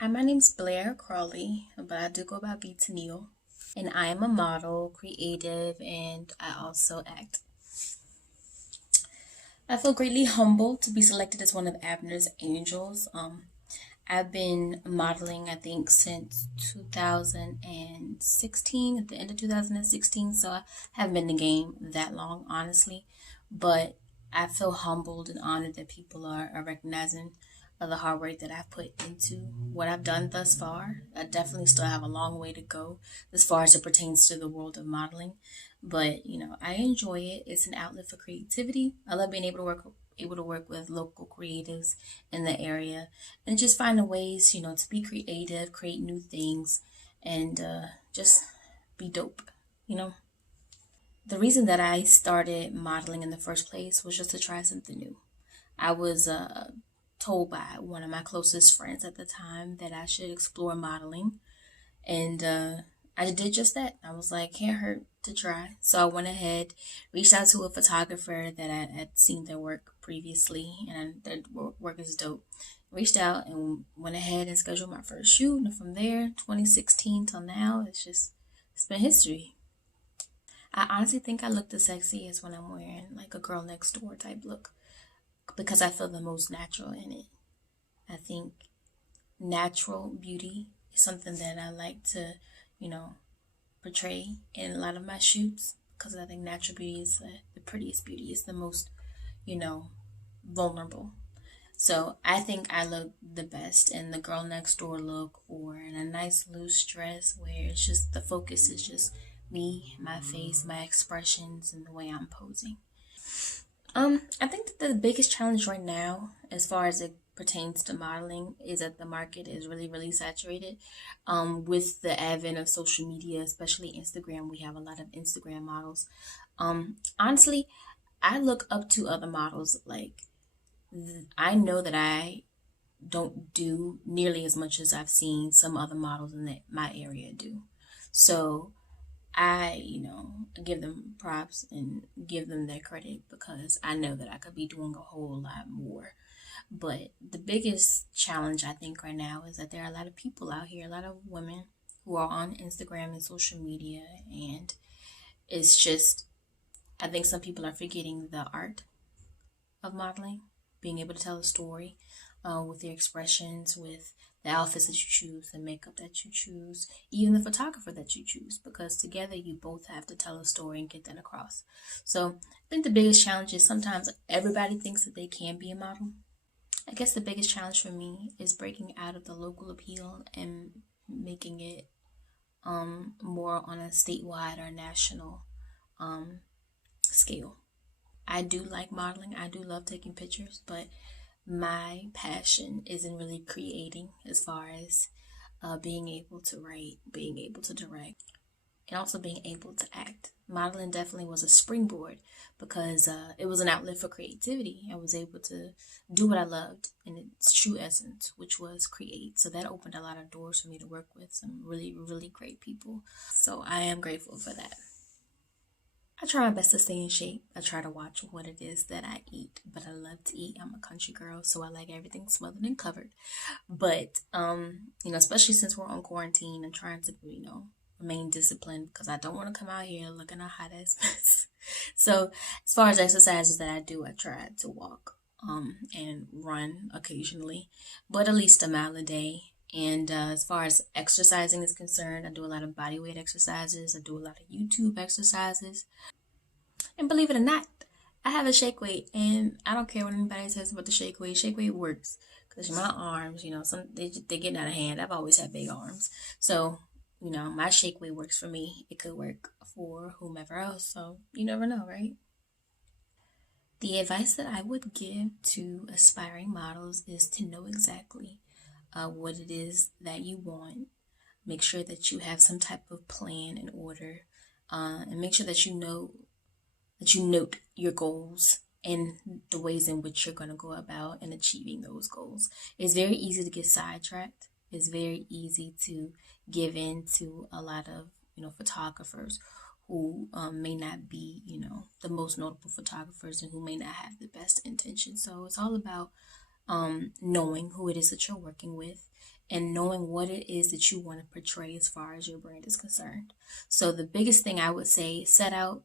Hi, my name's Blair Crawley, but I do go by Teneille. And I am a model, creative, and I also act. I feel greatly humbled to be selected as one of Abner's angels. I've been modeling, I think, since 2016, at the end of 2016, so I haven't been in the game that long, honestly. But I feel humbled and honored that people are recognizing the hard work that I've put into what I've done thus far. I definitely still have a long way to go as far as it pertains to the world of modeling. But, I enjoy it. It's an outlet for creativity. I love being able to work with local creatives in the area and just finding ways, to be creative, create new things, and just be dope, you know. The reason that I started modeling in the first place was just to try something new. I was told by one of my closest friends at the time that I should explore modeling, and I did just that. I was like, can't hurt to try. So I went ahead, reached out to a photographer that I had seen their work previously, and their work is dope. Reached out and went ahead and scheduled my first shoot. And from there, 2016 till now, it's been history. I honestly think I look the sexiest when I'm wearing like a girl next door type look because I feel the most natural in it. I think natural beauty is something that I like to, you know, portray in a lot of my shoots because I think natural beauty is the prettiest beauty. It's the most, you know, vulnerable. So I think I look the best in the girl next door look or in a nice loose dress where it's just the focus is just me, my face, my expressions, and the way I'm posing. I think that the biggest challenge right now, as far as it pertains to modeling, is that the market is really, really saturated. With the advent of social media, especially Instagram, we have a lot of Instagram models. Honestly, I look up to other models. Like, I know that I don't do nearly as much as I've seen some other models in my area do. So I, give them props and give them their credit because I know that I could be doing a whole lot more. But the biggest challenge I think right now is that there are a lot of people out here, a lot of women who are on Instagram and social media, and it's just, I think some people are forgetting the art of modeling, being able to tell a story with your expressions, with the outfits that you choose, the makeup that you choose, even the photographer that you choose, because together you both have to tell a story and get that across. So I think the biggest challenge is sometimes everybody thinks that they can be a model. I guess the biggest challenge for me is breaking out of the local appeal and making it more on a statewide or national um, scale. I do like modeling. I do love taking pictures, but my passion isn't really creating as far as being able to write, being able to direct, and also being able to act. Modeling definitely was a springboard because it was an outlet for creativity. I was able to do what I loved in its true essence, which was create. So that opened a lot of doors for me to work with some really, really great people. So I am grateful for that. I try my best to stay in shape. I try to watch what it is that I eat, but I love to eat. I'm a country girl, so I like everything smothered and covered. But especially since we're on quarantine and trying to, remain disciplined because I don't want to come out here looking a hot ass mess. So as far as exercises that I do, I try to walk and run occasionally, but at least a mile a day. And as far as exercising is concerned, I do a lot of body weight exercises. I do a lot of YouTube exercises. And believe it or not, I have a shake weight, and I don't care what anybody says about the shake weight. Shake weight works because my arms, some they get out of hand. I've always had big arms, so my shake weight works for me. It could work for whomever else. So you never know, right? The advice that I would give to aspiring models is to know exactly what it is that you want. Make sure that you have some type of plan in order, and make sure that you note your goals and the ways in which you're going to go about and achieving those goals. It's very easy to get sidetracked. It's very easy to give in to a lot of, photographers who may not be, the most notable photographers and who may not have the best intentions. So it's all about knowing who it is that you're working with and knowing what it is that you want to portray as far as your brand is concerned. So the biggest thing I would say, set out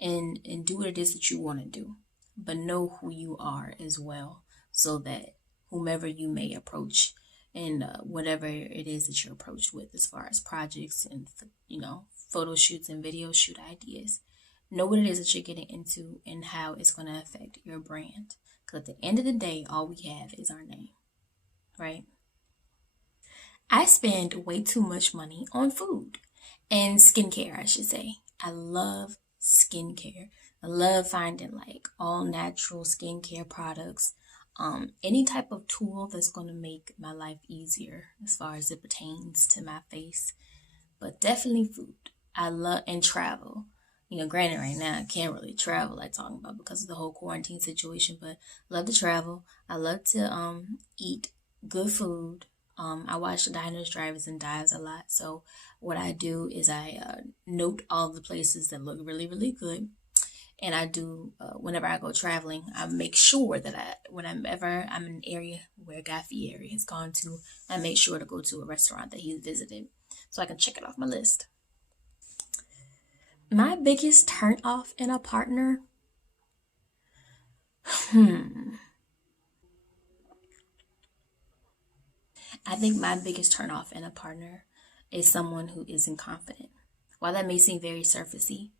and do what it is that you want to do, but know who you are as well, so that whomever you may approach and whatever it is that you're approached with as far as projects and photo shoots and video shoot ideas, know what it is that you're getting into and how it's going to affect your brand. Because at the end of the day, all we have is our name, right? I spend way too much money on food and skincare, I should say. I love skincare. I love finding like all natural skincare products. Any type of tool that's going to make my life easier as far as it pertains to my face. But definitely food. I love and travel. Granted, right now I can't really travel like talking about because of the whole quarantine situation, but love to travel. I love to eat good food. I watch the diners, drivers, and dives a lot. So what I do is I note all the places that look really, really good. And I do, whenever I go traveling, I make sure that whenever I'm in an area where Guy Fieri has gone to, I make sure to go to a restaurant that he's visited so I can check it off my list. My biggest turn off in a partner, I think my biggest turn off in a partner is someone who isn't confident. While that may seem very surfacey,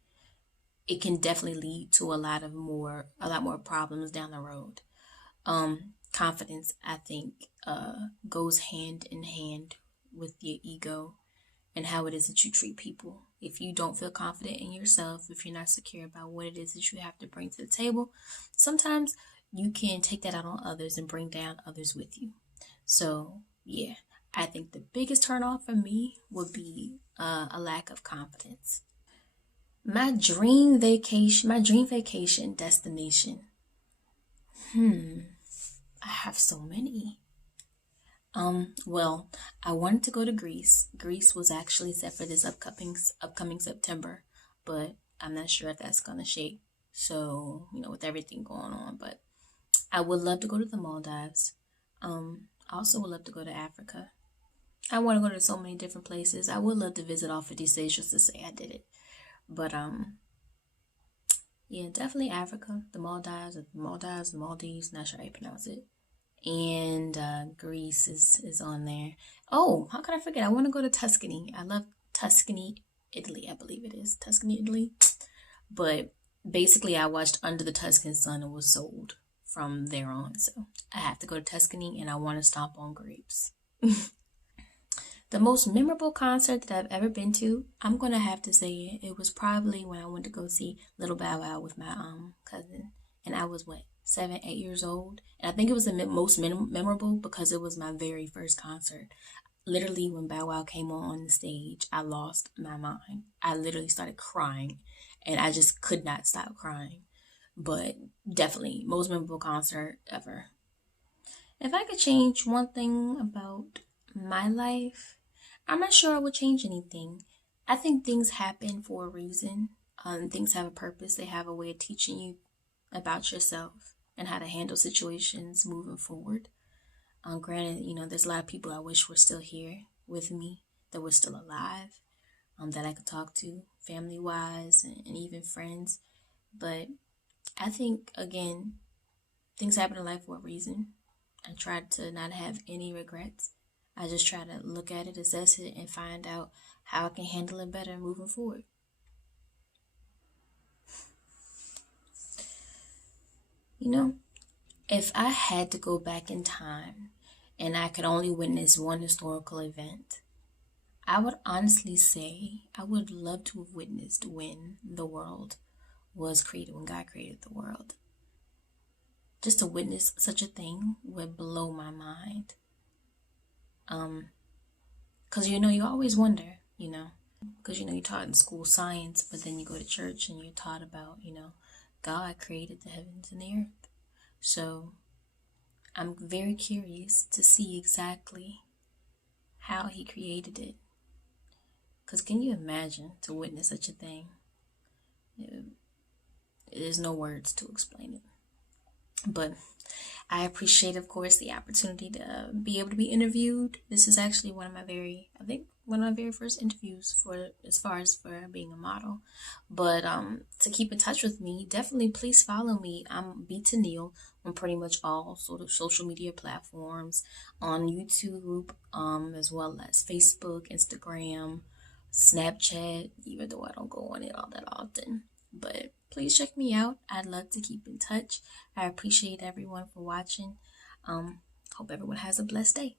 it can definitely lead to a lot more problems down the road. Confidence, I think, goes hand in hand with your ego and how it is that you treat people. If you don't feel confident in yourself, if you're not secure about what it is that you have to bring to the table, sometimes you can take that out on others and bring down others with you. So, yeah, I think the biggest turn off for me would be a lack of confidence. My dream vacation destination. I have so many. Well, I wanted to go to Greece. Greece was actually set for this upcoming September, but I'm not sure if that's gonna shape. So, with everything going on, but I would love to go to the Maldives. I also would love to go to Africa. I want to go to so many different places. I would love to visit all 50 states just to say I did it. But yeah, definitely Africa, the Maldives, not sure how you pronounce it. And Greece is on there. Oh, how could I forget? I want to go to Tuscany. I love Tuscany, Italy, I believe it is. Tuscany, Italy. But basically, I watched Under the Tuscan Sun and was sold from there on. So I have to go to Tuscany and I want to stomp on grapes. The most memorable concert that I've ever been to, I'm going to have to say it was probably when I went to go see Little Bow Wow with my cousin. And I was, 7, 8 years old? And I think it was the most memorable because it was my very first concert. Literally, when Bow Wow came on the stage, I lost my mind. I literally started crying. And I just could not stop crying. But definitely, most memorable concert ever. If I could change one thing about my life, I'm not sure I would change anything. I think things happen for a reason. Things have a purpose. They have a way of teaching you about yourself and how to handle situations moving forward. Granted, there's a lot of people I wish were still here with me, that were still alive, that I could talk to, family-wise and even friends. But I think, again, things happen in life for a reason. I try to not have any regrets. I just try to look at it, assess it, and find out how I can handle it better moving forward. If I had to go back in time and I could only witness one historical event, I would honestly say I would love to have witnessed when the world was created, when God created the world. Just to witness such a thing would blow my mind. Because you always wonder, because you're taught in school science, but then you go to church and you're taught about, God created the heavens and the earth. So I'm very curious to see exactly how he created it. Because can you imagine to witness such a thing? There's no words to explain it. But I appreciate, of course, the opportunity to be able to be interviewed. This is actually I think one of my very first interviews for as far as for being a model. But to keep in touch with me, definitely please follow me. I'm Teneille on pretty much all sort of social media platforms, on YouTube, as well as Facebook, Instagram, Snapchat, even though I don't go on it all that often. But please check me out. I'd love to keep in touch. I appreciate everyone for watching. Hope everyone has a blessed day.